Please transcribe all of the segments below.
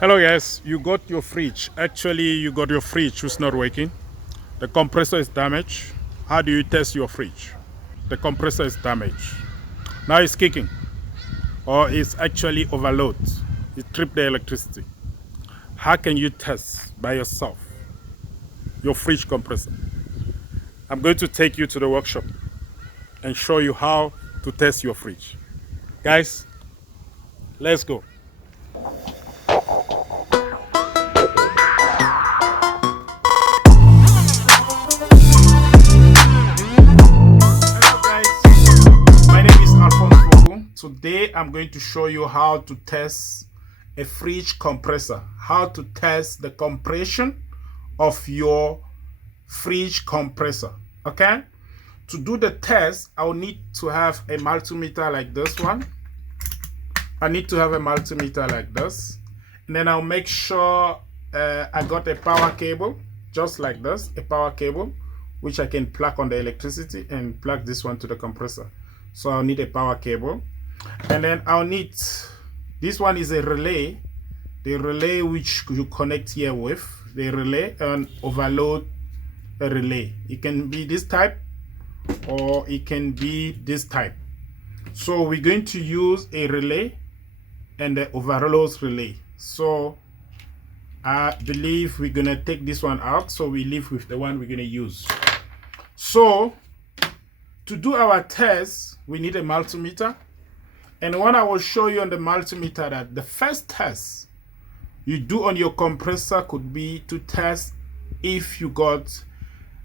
Hello guys, you got your fridge. Actually, you got your fridge who's not working. The compressor is damaged. How do you test your fridge? The compressor is damaged. Now it's kicking, or it's actually overload. It tripped the electricity. How can you test by yourself your fridge compressor? I'm going to take you to the workshop and show you how to test your fridge. Guys, let's go. Hello guys, my name is Alfonso. Today I'm going to show you how to test a fridge compressor, how to test the compression of your fridge compressor. Okay, to do the test I'll need to have a multimeter like this one. I need to have a multimeter like this, and then I'll make sure I got a power cable just like this, a power cable which I can plug on the electricity and plug this one to the compressor. So I'll need a power cable, and then I'll need, this one is a relay, the relay which you connect here with, the relay and overload a relay. It can be this type or it can be this type. So we're going to use a relay and the overload relay. So I believe we're gonna take this one out, so we leave with the one we're gonna use. So to do our test, we need a multimeter, and what I will show you on the multimeter, that the first test you do on your compressor could be to test if you got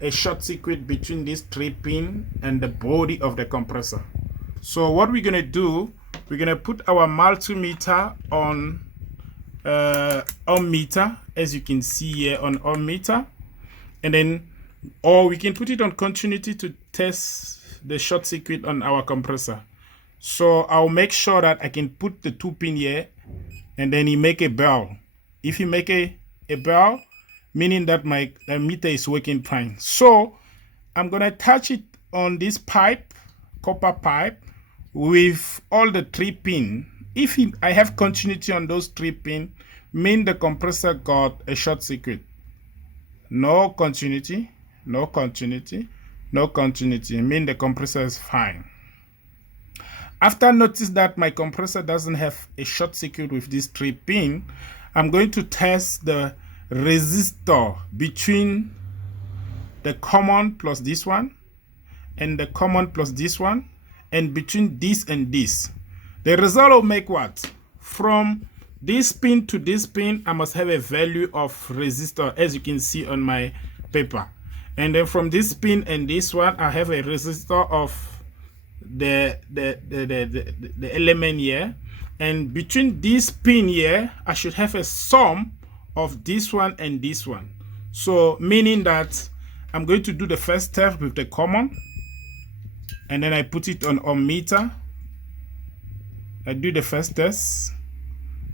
a short circuit between this 3-pin and the body of the compressor. So what we're gonna do, we're gonna put our multimeter on ohm meter, as you can see here on ohm meter, and then, or we can put it on continuity to test the short circuit on our compressor. So I'll make sure that I can put the 2-pin here, and then you make a bell. If you make a bell, meaning that my meter is working fine. So I'm gonna attach it on this pipe, copper pipe, with all the 3-pin. If I have continuity on those 3-pin, mean the compressor got a short circuit. No continuity, no continuity, no continuity, mean the compressor is fine. After notice that my compressor doesn't have a short circuit with this 3-pin, I'm going to test the resistor between the common plus this one and the common plus this one, and between this and this. The result will make what? From this pin to this pin, I must have a value of resistor, as you can see on my paper. And then from this pin and this one, I have a resistor of the element here. And between this pin here, I should have a sum of this one and this one. So meaning that I'm going to do the first step with the common, and then I put it on ohm meter. I do the first test,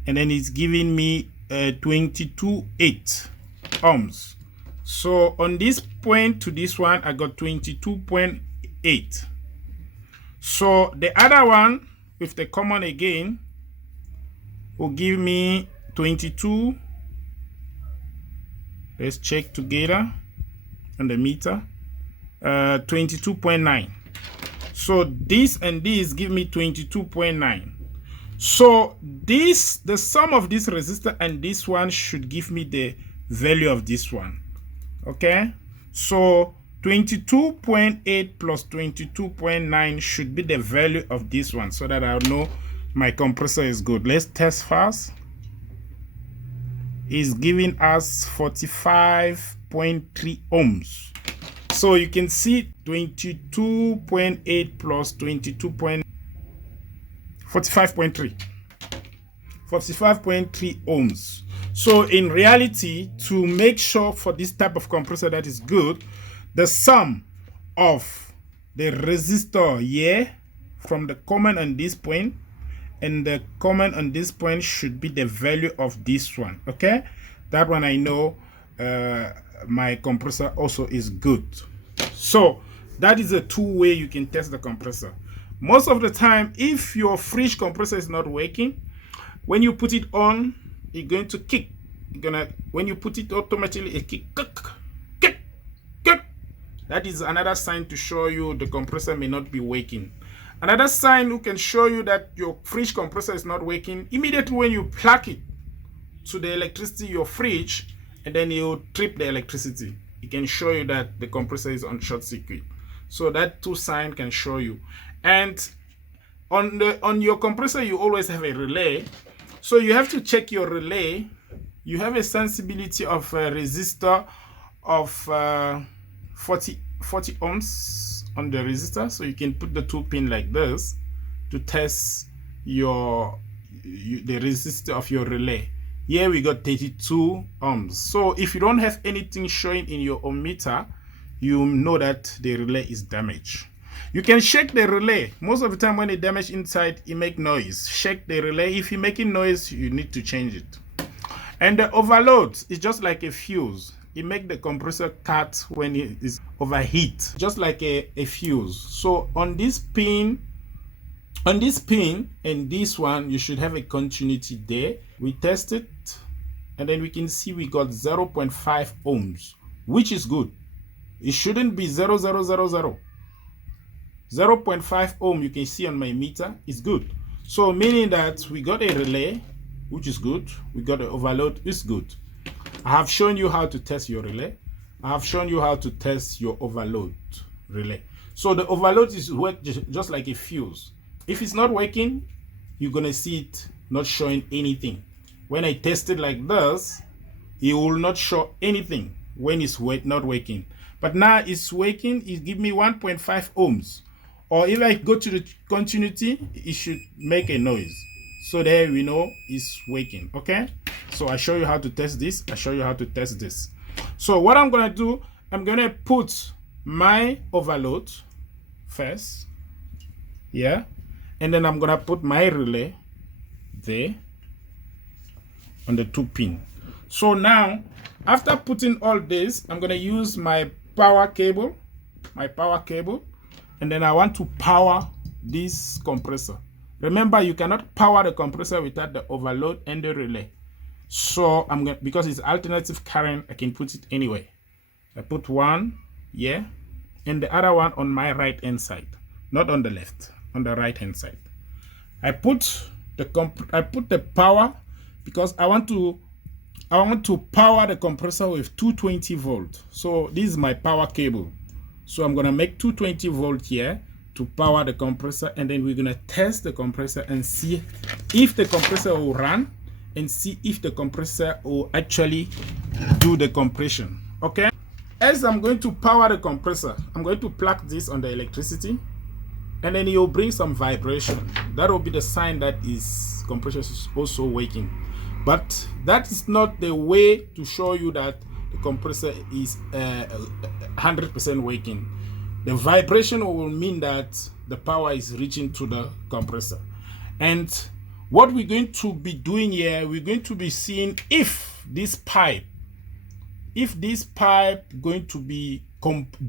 and then it's giving me 22.8 ohms. So on this point to this one, I got 22.8. So the other one with the common again will give me 22. Let's check together on the meter. 22.9. So this and this give me 22.9. So this, the sum of this resistor and this one should give me the value of this one. Okay, so 22.8 plus 22.9 should be the value of this one, so that I'll know my compressor is good. Let's test first. It's giving us 45.3 ohms. So you can see 22.8 plus 22.45.3 45.3 ohms. So in reality, to make sure for this type of compressor that is good, the sum of the resistor here from the common on this point and the common on this point should be the value of this one. Okay, that one I know my compressor also is good. So that is a two-way you can test the compressor. Most of the time, if your fridge compressor is not working, when you put it on, it's going to kick. When you put it automatically, it kick. Kick. That is another sign to show you the compressor may not be working. Another sign who can show you that your fridge compressor is not working, immediately when you plug it to the electricity, your fridge, and then you trip the electricity, it can show you that the compressor is on short circuit. So that two signs can show you. And on your compressor, you always have a relay. So you have to check your relay. You have a sensibility of a resistor of 40 ohms on the resistor. So you can put the two pin like this to test the resistor of your relay. Here we got 32 ohms. So if you don't have anything showing in your ohmmeter, you know that the relay is damaged. You can shake the relay. Most of the time when it damaged inside, it make noise. Shake the relay. If you're making noise, you need to change it. And the overload is just like a fuse. It make the compressor cut when it is overheat, just like a fuse. So on this pin and this one, you should have a continuity there. We test it, and then we can see we got 0.5 ohms, which is good. It shouldn't be 0.000. 0.5 ohm you can see on my meter is good. So meaning that we got a relay, which is good. We got an overload, is good. I have shown you how to test your relay. I have shown you how to test your overload relay. So the overload is just like a fuse. If it's not working, you're gonna see it not showing anything. When I test it like this, it will not show anything when it's not working. But now it's working. It give me 1.5 ohms. Or if I go to the continuity, it should make a noise. So there we know it's working. Okay. So I show you how to test this. I show you how to test this. So what I'm gonna do, I'm gonna put my overload first. Yeah. And then I'm gonna put my relay there on the two pin. So now, after putting all this, I'm gonna use my power cable, and then I want to power this compressor. Remember, you cannot power the compressor without the overload and the relay. So I'm gonna, because it's alternative current, I can put it anyway. I put one here and the other one on my right hand side, not on the left, on the right hand side. I put the power because I want to power the compressor with 220 volt. So this is my power cable. So I'm gonna make 220 volt here to power the compressor, and then we're gonna test the compressor and see if the compressor will run and see if the compressor will actually do the compression. Okay. As I'm going to power the compressor, I'm going to plug this on the electricity, and then it will bring some vibration. That will be the sign that is compressor is also working. But that is not the way to show you that the compressor is 100% working. The vibration will mean that the power is reaching to the compressor. And what we're going to be doing here, we're going to be seeing if this pipe going to be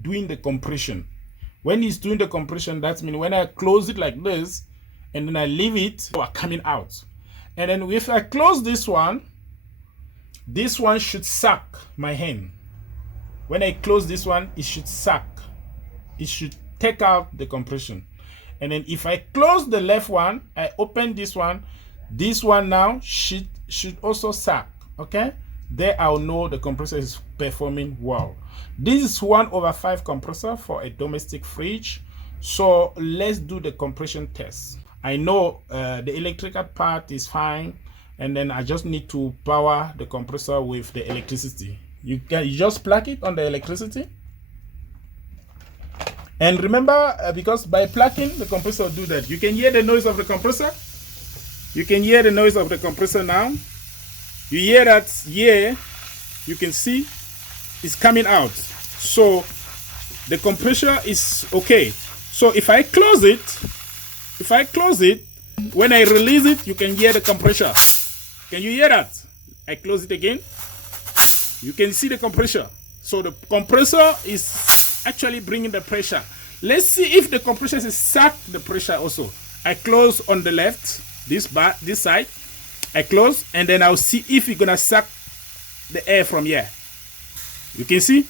doing the compression. When it's doing the compression, that means when I close it like this and then I leave it, are coming out. And then if I close this one should suck my hand. When I close this one, it should suck. It should take out the compression. And then if I close the left one, I open this one now should also suck. Okay, there I'll know the compressor is performing well. This is 1/5 compressor for a domestic fridge. So let's do the compression test. I know the electrical part is fine, and then I just need to power the compressor with the electricity. You just plug it on the electricity. And remember, because by plugging, the compressor will do that. You can hear the noise of the compressor. You can hear the noise of the compressor now. You hear that here, you can see it's coming out. So the compressor is okay. So if I close it, when I release it, you can hear the compressor. Can you hear that? I close it again. You can see the compressor. So the compressor is actually bringing the pressure. Let's see if the compressor is suck the pressure also. I close on the left, this side, I close, and then I'll see if it's gonna suck the air from here. You can see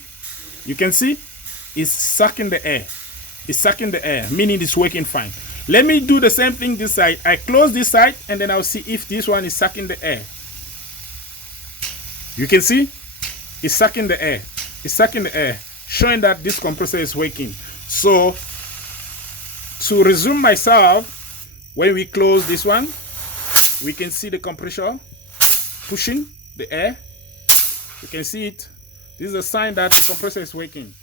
it's sucking the air. It's sucking the air, meaning it's working fine. Let me do the same thing this side. I close this side, and then I'll see if this one is sucking the air. You can see it's sucking the air. It's sucking the air, showing that this compressor is working. So to resume myself, when we close this one, we can see the compressor pushing the air. You can see it. This is a sign that the compressor is working.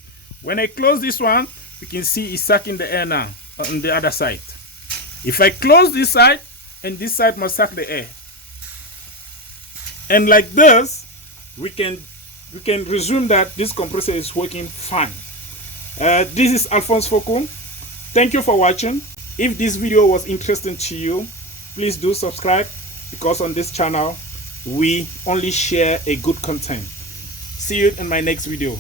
When I close this one, you can see it's sucking the air now on the other side. If I close this side, and this side must suck the air. And like this, we can resume that this compressor is working fine. This is Alphonse Foucault. Thank you for watching. If this video was interesting to you, please do subscribe, because on this channel we only share a good content. See you in my next video.